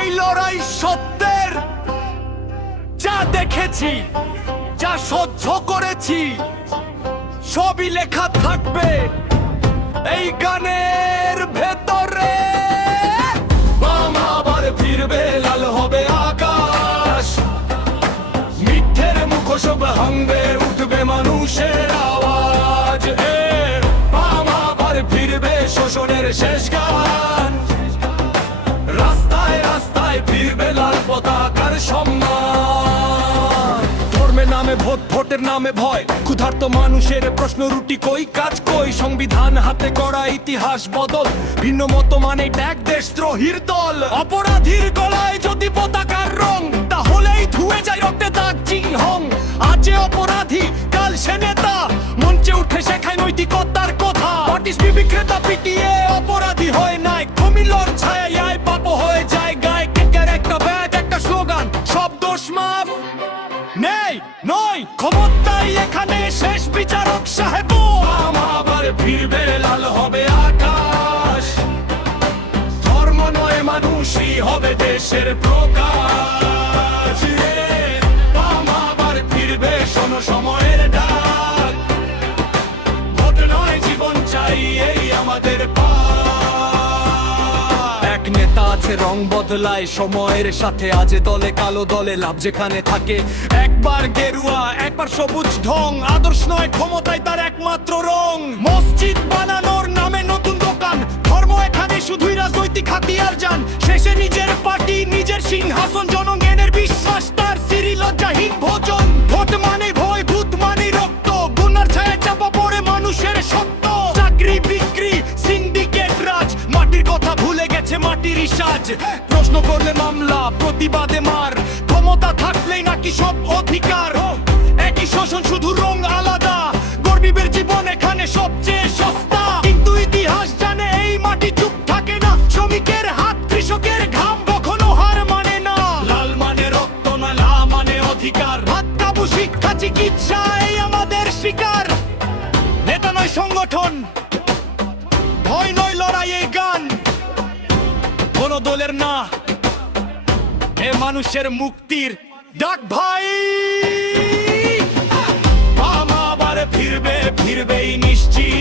এই লড়াই সত্যের। যা দেখেছি, যা সহ্য করেছি, সবই লেখা থাকবে এই গানের ভেতরে। বাম আবার ফিরবে, লাল হবে আকাশ। মিথ্যের মুখোশব হাঙ্গে উঠবে মানুষের আওয়াজ। বাম আবার ফিরবে, শোষণের শেষ গান ভোটের নামে ভয়। ক্ষুধার্ত মানুষের প্রশ্ন, রুটি কই, কাজ কই? সংবিধান হাতে করা ইতিহাস বদল। ভিন্ন মত মানে ট্যাগ দল। অপরাধীর গলায় যদি পতাকার রং, তাহলেই ধুয়ে যায় রক্তে দাগ চিহ্ন আজে অপরাধী, কাল সে নেতা। মঞ্চে উঠে শেখায় নৈতিকতার কথা। বিক্রেতা পিটিয়ে অপরাধী হয় ক্ষমতাই এখানে শেষ, বিচারক সাহেব। ফিরবে, লাল হবে আকাশ। ধর্ম নয়, মানুষই হবে দেশের প্রকাশ। ফিরবে, শোনো সময়ের ডাক। ভোট নয়, জীবন চাই এই আমাদের এক নেতা আছে, রং বদলায়, সময়ের সাথে আজে দলে, কালো দলে, লাভ যেখানে থাকে। একবার গেরুয়া সবুজ ঢং, আদর্শ নয় ক্ষমতায় তার একমাত্র রং। মসজিদ বানানোর নামে নতুন দোকান, ধর্ম এখানে শুধুই রাজনৈতিক হাতিয়ার যান। শেষে নিজের পার্টি, নিজের সিংহাসন জনগণের বিশ্বাস, তার সিরি লজ্জাহীন ভোজন। ভোট মানে ভয়, ভূত মানে রক্ত, গুনার ছায়া চাপা পড়ে মানুষের সত্য। চাকরি, বিক্রি, সিন্ডিকেট রাজ, মাটির কথা ভুলে গেছে মাটির সাজ প্রশ্ন করলে মামলা, প্রতিবাদে মার, ক্ষমতা থাকলেই নাকি সব অধিকার। শোষণ শুধু রং আলাদা। গরিবের জীবন এখানে সবচেয়ে সস্তা। কিন্তু ইতিহাস জানে এই মাটি চুপ থাকে না। শ্রমিকের হাত, কৃষকের ঘাম কখনো হার মানে না। লাল মানে রক্ত না লা মানে অধিকার। ভাত কাবু শিক্ষা, চিকিৎসা, এই আমাদের শিকার। নেতা নয় সংগঠন, ভয় নয় লড়াই এই গান। কোন দলের না, এ মানুষের মুক্তির ডাক ভাই। ফিরবে ফিরবেই নিশ্চিত।